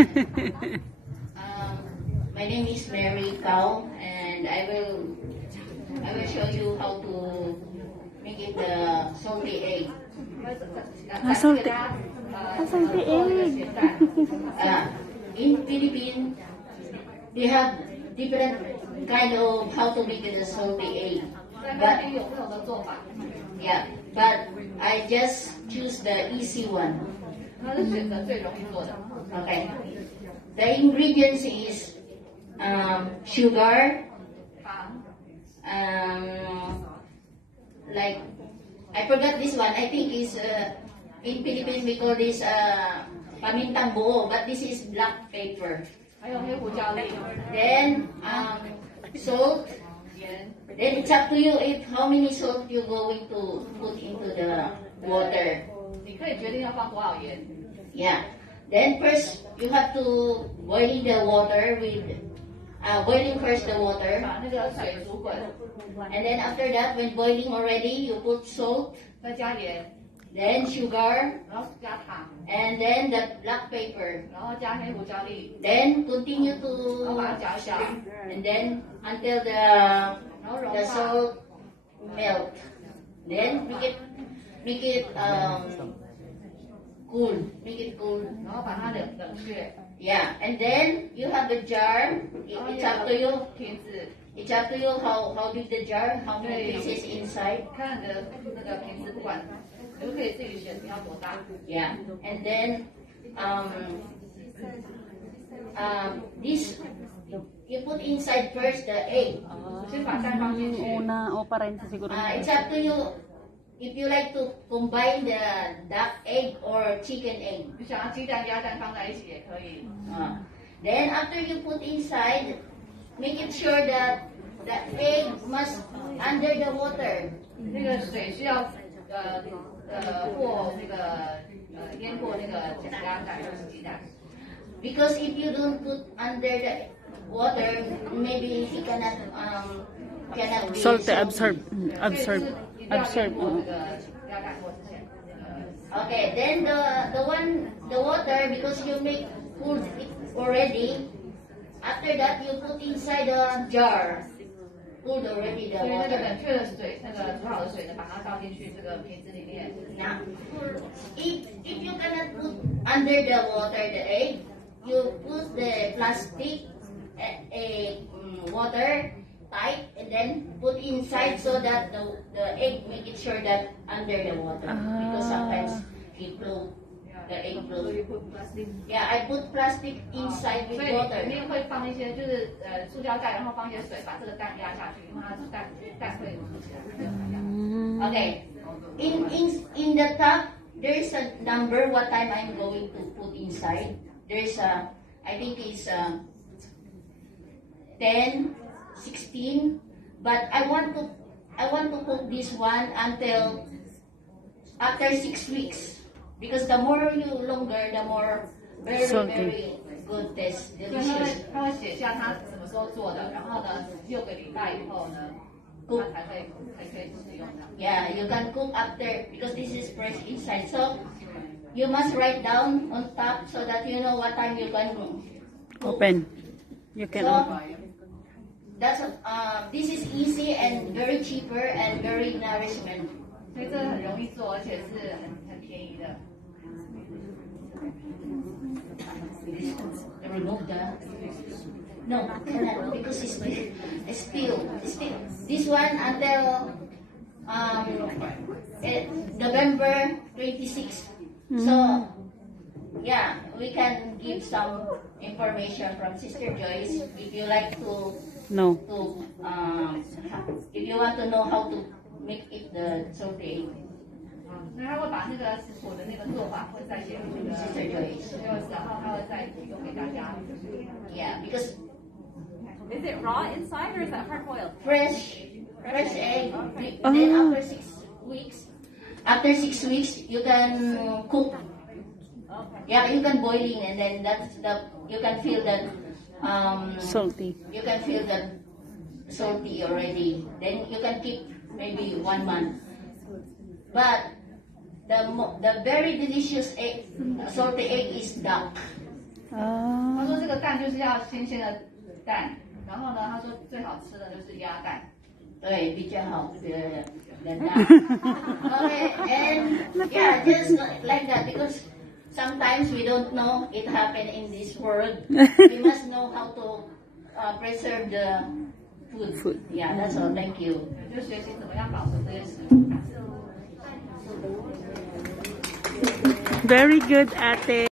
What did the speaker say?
My name is Mary Cow, and I will show you how to make it the salty egg. Salty egg. In Philippines, we have different kind of how to make it a salty egg. But yeah, but I just choose the easy one. Okay. The ingredients is sugar, like I forgot this one. I think is in Philippines we call this pamintang buo, but this is black pepper. Then salt. Then it's up to you if how many salt you're going to put into the water. Yeah. Then first you have to boil the water with boiling first the water. And then after that, when boiling already, you put salt. Then sugar. And then the black pepper. Then continue to and then until the salt melt. Then make it cool. Make it cool. Yeah, and then you have a jar. It's up to you. It's up to you how big the jar, how many pieces inside. Yeah, and then this you put inside first the egg. It's up to you. If you like to combine the duck egg or chicken egg. Then after you put inside, make it sure that the egg must under the water. Because if you don't put under the water, maybe it cannot be Salty absorb. Okay, then the water, because you make food already. After that, you put inside the jar. Put already the water. Now, if you cannot put under the water the egg, you put the plastic water tight and then put inside so that the egg make it sure that under the water, because sometimes it float. The egg float. Yeah, I put plastic inside with water. Okay. In the top there is a number what time I'm going to put inside. There's I think it's 10, 16, but I want to cook this one until after 6 weeks, because the more you longer, the more very good taste, delicious. Cook. Yeah, you can cook after, because this is fresh inside. So you must write down on top so that you know what time you can cook. Open. You can open. That's this is easy and very cheaper and very nourishment. Remove the no, cannot, because it's still this one until November 26. So yeah, we can give some information from Sister Joyce if you like to. No. If you want to know how to make it the salty egg. Sister Joyce. Yeah, because is it raw inside or is that hard boiled? Fresh egg. Then after 6 weeks, you can cook. Yeah, you can boiling, and then you can feel that salty. You can feel that salty already. Then you can keep maybe 1 month. But the very delicious egg, salty egg is duck. 个蛋就是要新鲜的蛋，然后呢，他说最好吃的就是鸭蛋。对，比较好的人啊。Okay, and yeah, just like that because sometimes we don't know it happened in this world. We must know how to preserve the food. Yeah, that's all. Thank you. 就学习怎么样保存这些食物。Very good, ate.